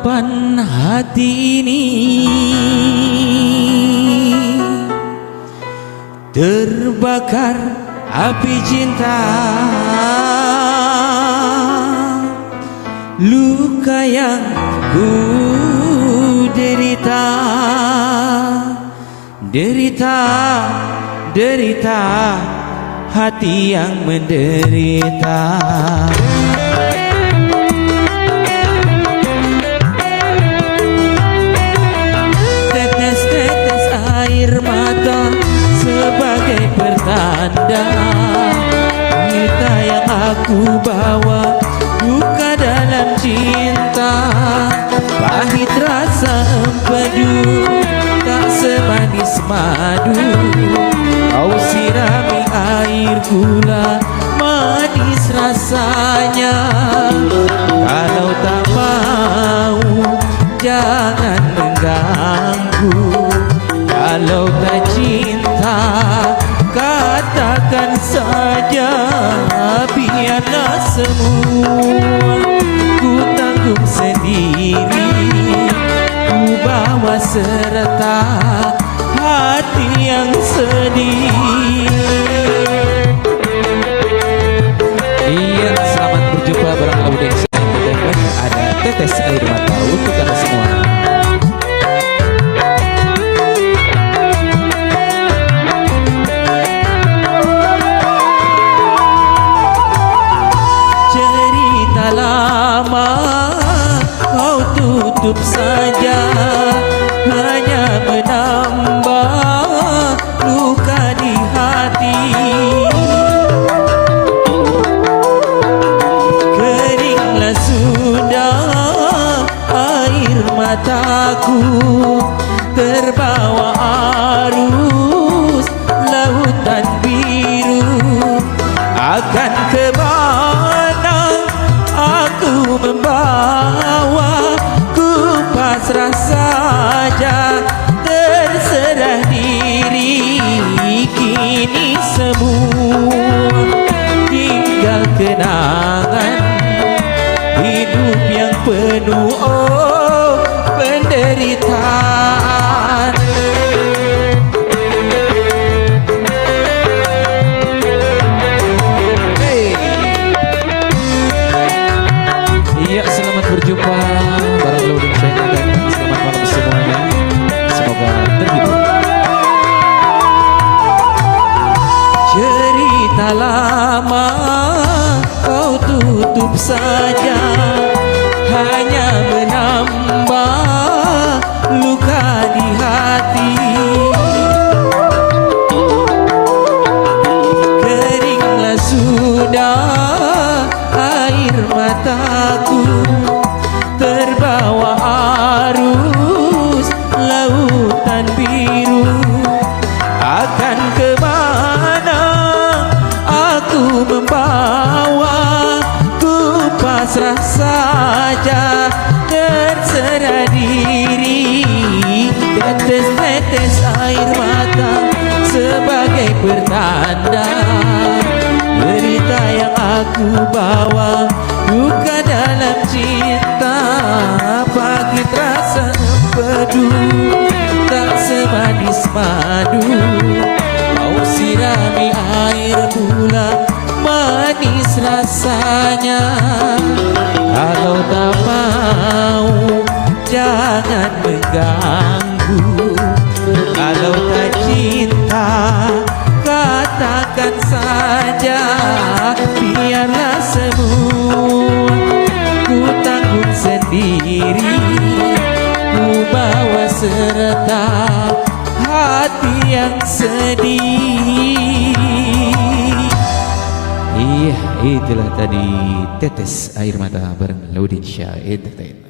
Mapan hati ini terbakar api cinta, luka yang ku derita, derita hati yang menderita. Tetes-tetes air mata sebagai pertanda cerita yang aku bawa, duka dalam cinta. Pahit rasa empedu, tak semanis madu. Kau sirami air gula, manis rasanya. Kalau tak mau, jangan mengganggu. Kalau tak cinta, katakan saja. Biarlah semua ku tanggung sendiri, ku bawa serta hati yang sedih. Iya, selamat berjumpa bareng audiens Entertainment. Ada tetes air mata untuk anda semua. Cerita lama kau tutup saja, hanya menambah luka di hati. Keringlah sudah air mataku, terbawa arus lautan biru. Akan kemana aku membawa, ku pasrah saja, terserah diri. Kini semua tinggal kenangan hidup yang penuh penderitaan. Iya, selamat berjumpa bareng loading saya dan selamat malam semuanya. Semoga terhibur. Cerita lama kau tutup saja, hanya menambah luka di hati. Keringlah sudah air mataku, terbawa arus lautan biru. Akan kemana aku membawa, ku pasrah saja, terserah diri. Tetes-tetes air mata sebagai pertanda cerita yang aku bawa, duka dalam cinta. Pahit rasa empedu, tak semanis madu. Kau sirami air gula, manis rasanya. Kalau tak mau, jangan mengganggu. Kalau tak cinta, katakan saja. Biarlah semua ku tanggung sendiri, ku bawa serta hati yang sedih. Iya, itulah tadi tetes air mata bareng Laudin Syah Entertainment.